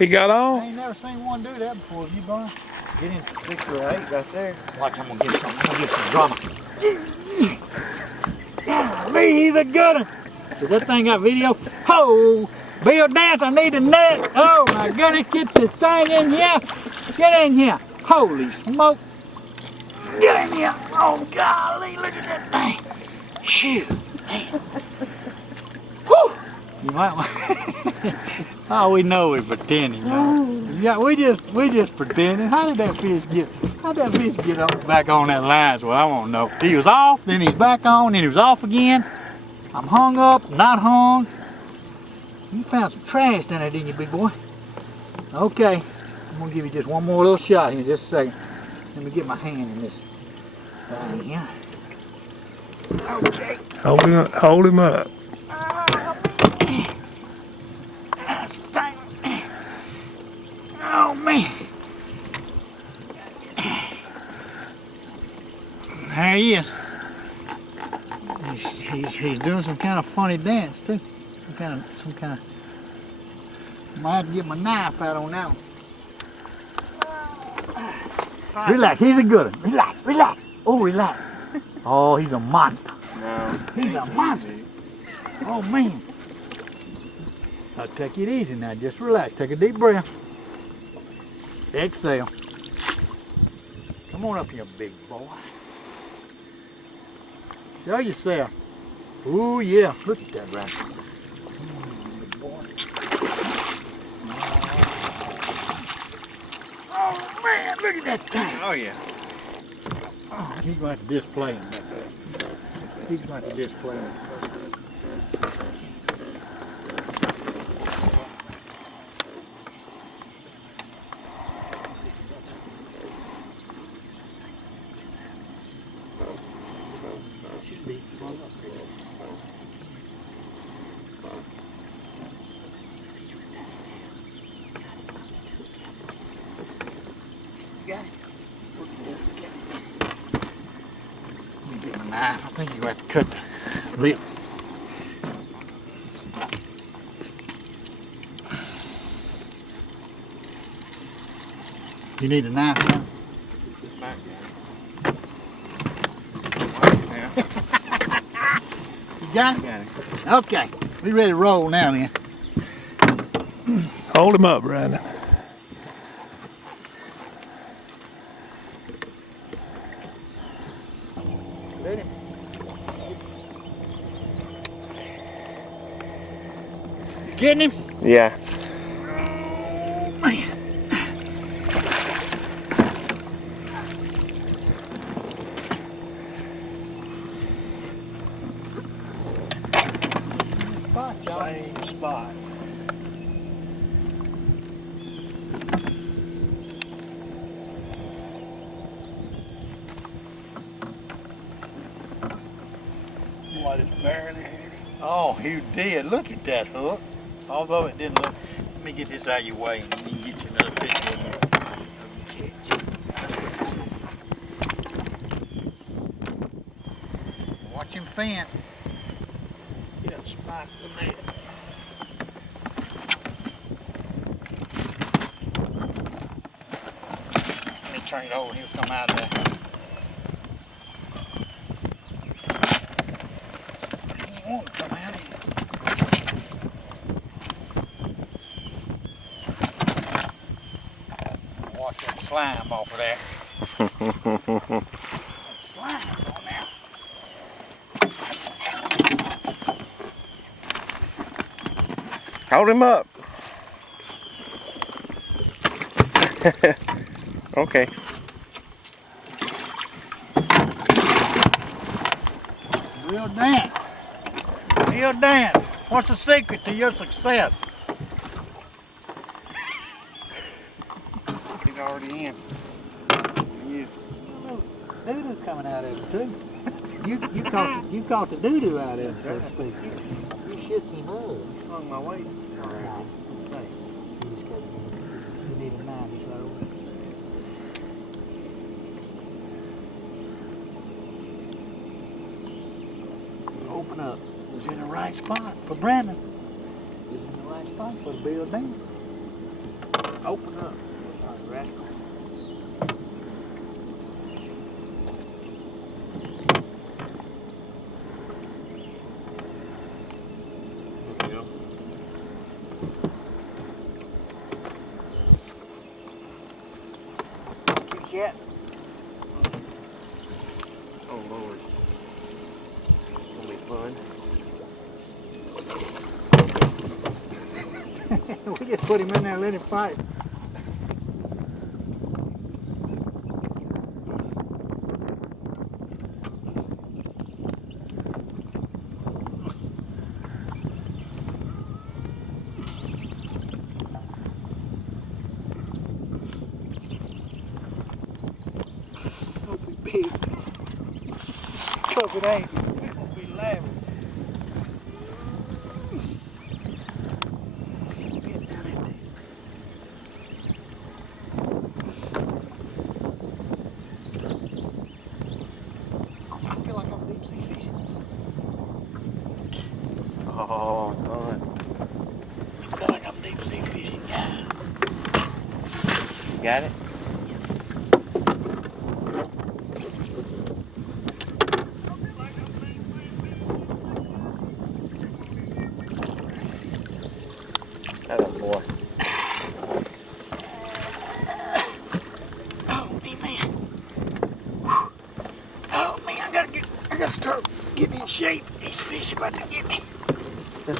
He got on? I ain't never seen one do that before. Have you, Brian? Get in 6 or 8 right there. Watch, I'm gonna get some drama. Golly, he's a good one. Does that thing got video? Oh, Bill Dance, I need a net. Oh my goodness, get this thing in here. Get in here. Holy smoke. Get in here. Oh golly, look at that thing. Shoot, man. Whew. You might want. Oh, we know we're pretending, y'all. Yeah, we just pretending. How did that fish get up, back on that line? Well, I won't know. He was off, then he's back on, then he was off again. I'm hung up, not hung. You found some trash down there, didn't you, big boy? Okay, I'm gonna give you just one more little shot here in just a second. Let me get my hand in this thing here. Okay. Hold him up. Oh man. There he is. He's doing some kind of funny dance too. Some kind of. Might have to get my knife out on that one. Relax, he's a good one. Relax. Oh, relax. Oh, he's a monster. No. He's a monster. Oh man. Now take it easy now, just relax. Take a deep breath. Exhale. Come on up here, big boy. Show yourself. Ooh yeah, look at that right. Come on, big boy. Oh man, look at that thing. Oh yeah. Oh, he's going to have to display him back there. He's going to have to display him. Got it. Let me get my knife. I think you're going to have to cut the lip. You need a knife now? You got it? Got it. Okay. We ready to roll now then. Hold him up, Brandon. Ready? You getting him? Yeah. Man. Same spot. What is barely here? Oh, you did. Look at that hook. Although it didn't look. Let me get this out of your way and then you can get you another picture of your catch. Watch him fin. Yeah, spot the net. Let me turn it over. He'll come out of there. He won't come out of here. Wash that slime off of that. Slime on there. Hold him up. Okay. Real dance. Real dance. What's the secret to your success? He's already in. Doo-doo coming out of it too. You caught the doo-doo out of it, so to speak. You shit him up. Hung my weight. You need a knife, so. Open up. It was in the right spot for Brandon. It was in the right spot for the Bill Dam. Open up. Sorry, rascal. There we go. Kitty cat. Oh Lord. It's gonna be fun. We just put him in there and let him fight. Hope it's big. Hope it ain't. We're gonna be laughing. Get down in there. I feel like I'm deep sea fishing. Oh, son. I feel like I'm deep sea fishing, guys. Got it? That a boy. Oh, man. Oh, man, I gotta start getting in shape. These fish about to get me. Come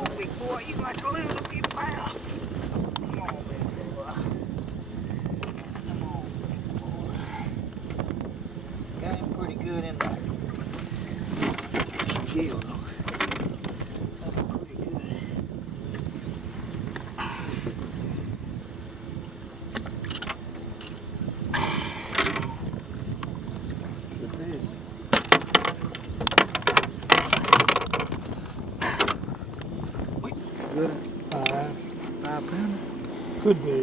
on, big boy, you like to lose a few pounds. Come on, big boy. Come on, big boy. Got him pretty good in there. Gill, though. Got him pretty good. Good fish. Good. 5 pounder? Could be.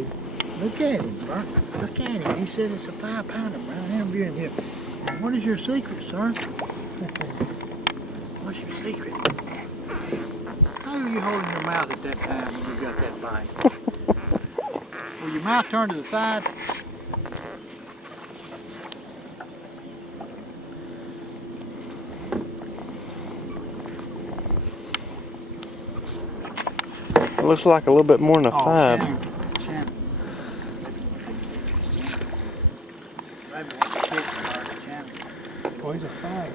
Look at him, Bert. Look at him. He said it's a 5 pounder, man. Interviewing him. What is your secret, sir? What's your secret? How are you holding your mouth at that time when you got that bite? Will your mouth turn to the side? It looks like a little bit more than a 5. Shannon. Maybe want to kick him, Shannon. Oh, he's a 5.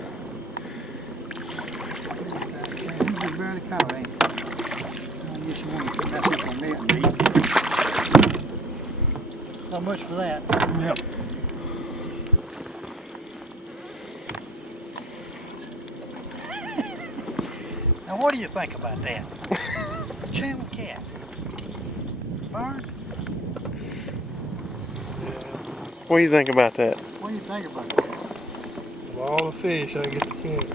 He's just barely caught, ain't he? I guess you want to put that fish on net and eat. So much for that. Yep. Now, what do you think about that? Channel cat. Birds? What do you think about that? What do you think about that? Of all the fish I get to catch.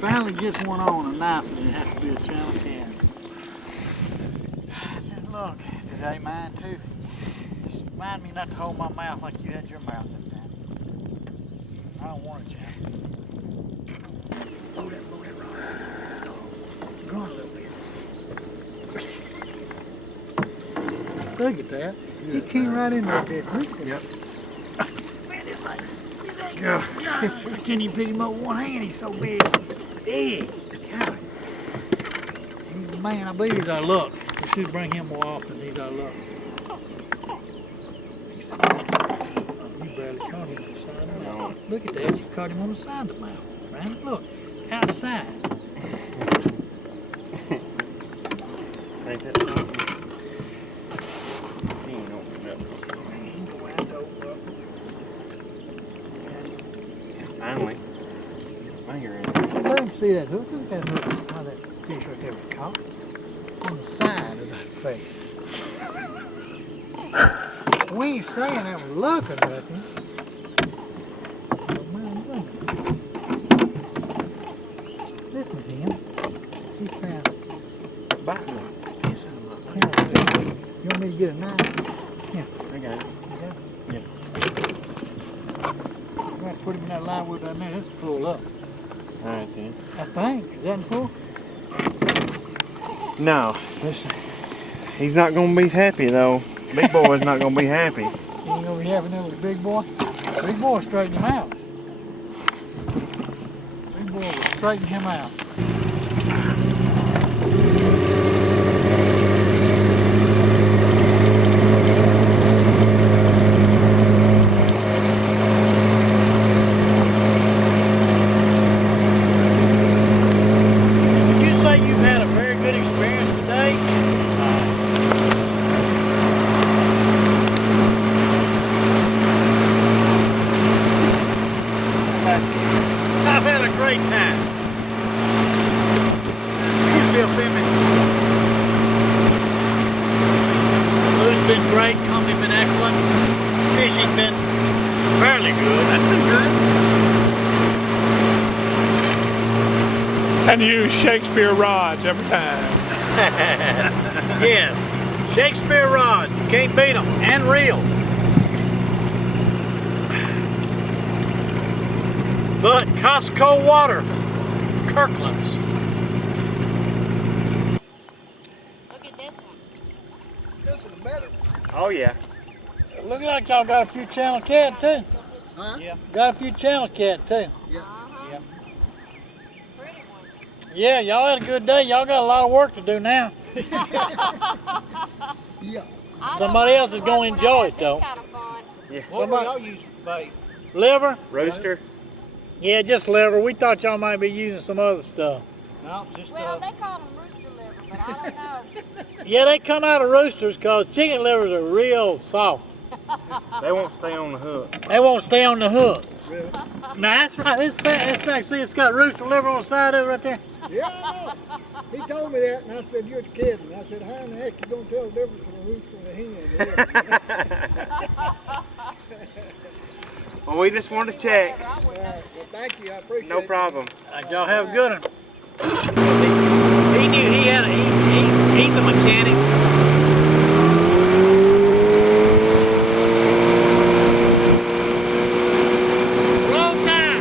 Finally gets one on a nice one, it has to be a channel cat. I says, look, is that mine too? Just remind me not to hold my mouth like you had your mouth that time. I don't want a channel. Blow that rod. Go on a little bit. Look at that. He came right in right there. Look at that. Yep. Man, it's like, God, I can't even pick him up with one hand. He's so big. Big. God. He's the man. I believe he's our luck. We should bring him more often. He's our luck. You barely caught him on the side of the mouth. Look at that. You caught him on the side of the mouth. Man, look. Outside. Ain't that something? He ain't opening up. He ain't going to open up. Finally. Get a finger in it. Let him see that hook. Look at that hook. How that fish right there was caught. On the side of that face. We ain't saying that was luck or nothing. But man, look. Listen to him. He sounds biting me. He sounds like, you want me to get a knife? Yeah. I got it. Yeah. Yeah. I got to put him in that line with down there. This is full up. All right then. I think. Is that in full? No, he's not gonna be happy though. Big boy's not gonna be happy. You ain't gonna be having that with the big boy? Big boy straighten him out. Big boy will straighten him out. Would you say you've had a very good experience today? I've had a great time. You still filming? Food's been great, company's been excellent. Fishing's been fairly good. That's been good. And use Shakespeare rods every time. Yes, Shakespeare rods, you can't beat them, and real. But Costco water, Kirkland's. Look at this one. This is better. Oh yeah. Look like y'all got a few channel cat too. Huh? Yeah. Got a few channel cat too. Uh-huh. Pretty one. Yeah, y'all had a good day. Y'all got a lot of work to do now. Yeah. Somebody else is gonna enjoy it, though. This kind of fun. Yeah. Somebody- y'all use for bait? Liver? Rooster. Yeah, just liver. We thought y'all might be using some other stuff. No, just Well, they call them rooster liver, but I don't know. Yeah, they come out of roosters because chicken livers are real soft. They won't stay on the hook. They won't stay on the hook. Really? Now that's right. It's fat. It's fat. See, it's got rooster liver on the side of it right there. Yeah, I know. He told me that, and I said, "You're kidding." I said, "How in the heck you gonna tell the difference between a rooster and a hen?" Well, we just wanted to check. I wouldn't know. Well, thank you. I appreciate No it. problem. Y'all have a good one. He knew he had. He's a mechanic. Roll time.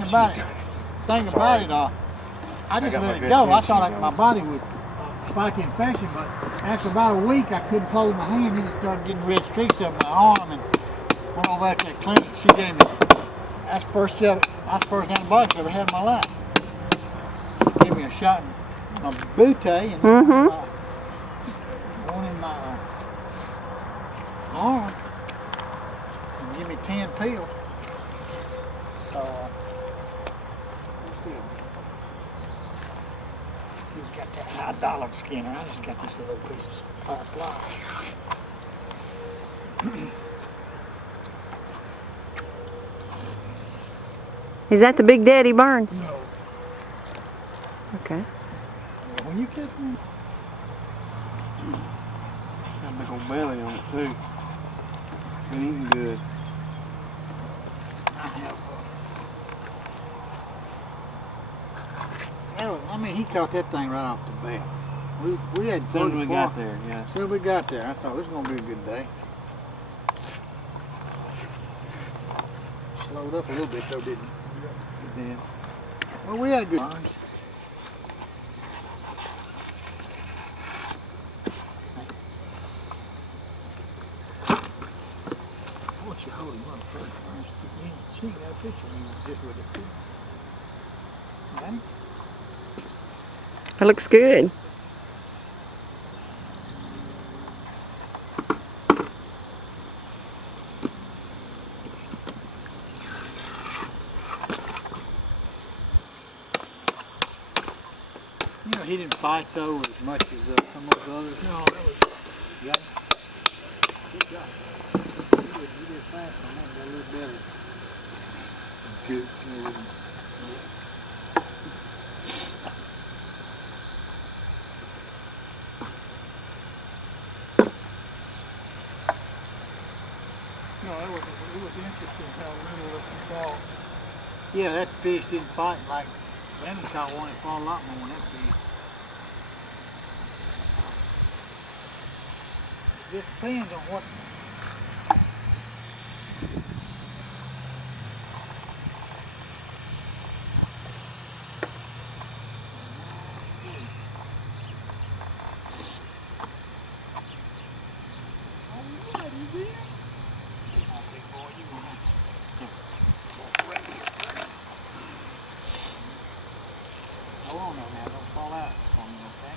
thing about it, I just got let my it good go. I tension thought like my going. body would fight the infection, but after about a week, I couldn't close my hand. Then it started getting red streaks up my arm, and went over back to the clinic. She gave me that's the first antibiotics I ever had in my life. She gave me a shot in my booty and one in my arm, and give me 10 pills. So. He's got that high dollar skinner. I just got this little piece of firefly. Is that the Big Daddy Burns? No. Okay. When you catch one, Got a big old belly on it too. Been eating good. I have. I mean, he caught that thing right off the bat. We had As soon as we got there, yeah. As soon as we got there, I thought this was gonna be a good day. Slowed up a little bit though, didn't it? It did. Well, we had a good burns. I want you to hold him up first, Burns. She got a picture of you just with the feet. Okay? It looks good. You know, he didn't fight though as much as some of those others. No, that was. Yeah. Good job. You did fast on that. Got a little better. Good. No, it was interesting how little it fall. Yeah, that fish didn't fight like Brandon caught one that fought a lot more than that fish. It just depends on what. Hold on now, don't fall out for me, okay?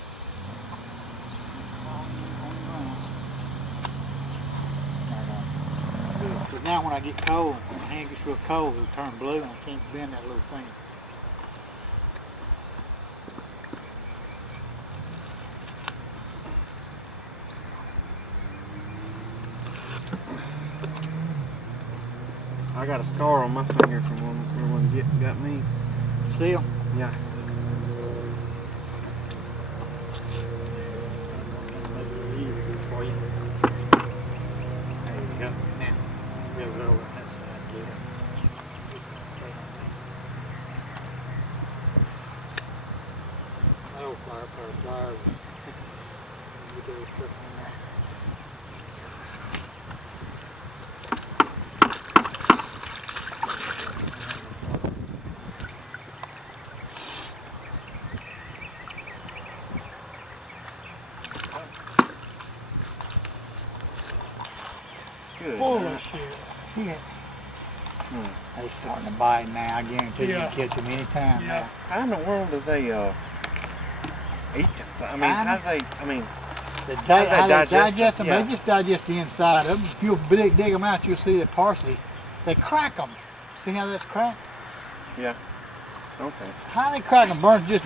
Because now when I get cold, when my hand gets real cold, it'll turn blue and I can't bend that little finger. I got a scar on my finger from when got me. Still? Yeah. Make it easier for you. There you go. Now, we'll go over that side, get it. That old pliers. Get those stuff in there. Good. Full of shit. Yeah. They starting to bite now. I guarantee you Yeah. can catch them anytime Yeah. now. How in the world do they eat them? I mean, how do they? I mean, How they they digest digest them, them? Yeah. they just digest the inside of them. If you dig them out, you'll see the parsley. They crack them. See how that's cracked? yeah. Okay. How they crack them? Burns just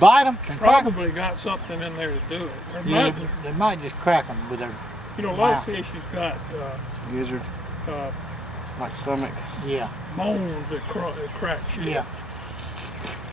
bite them and crack them. Probably got something in there to do it. Or Yeah, maybe, they might just crack them with their, you know, a lot Wow. of fish has got Gizzard, uh, like stomach. yeah. bones that crack shit. Yeah.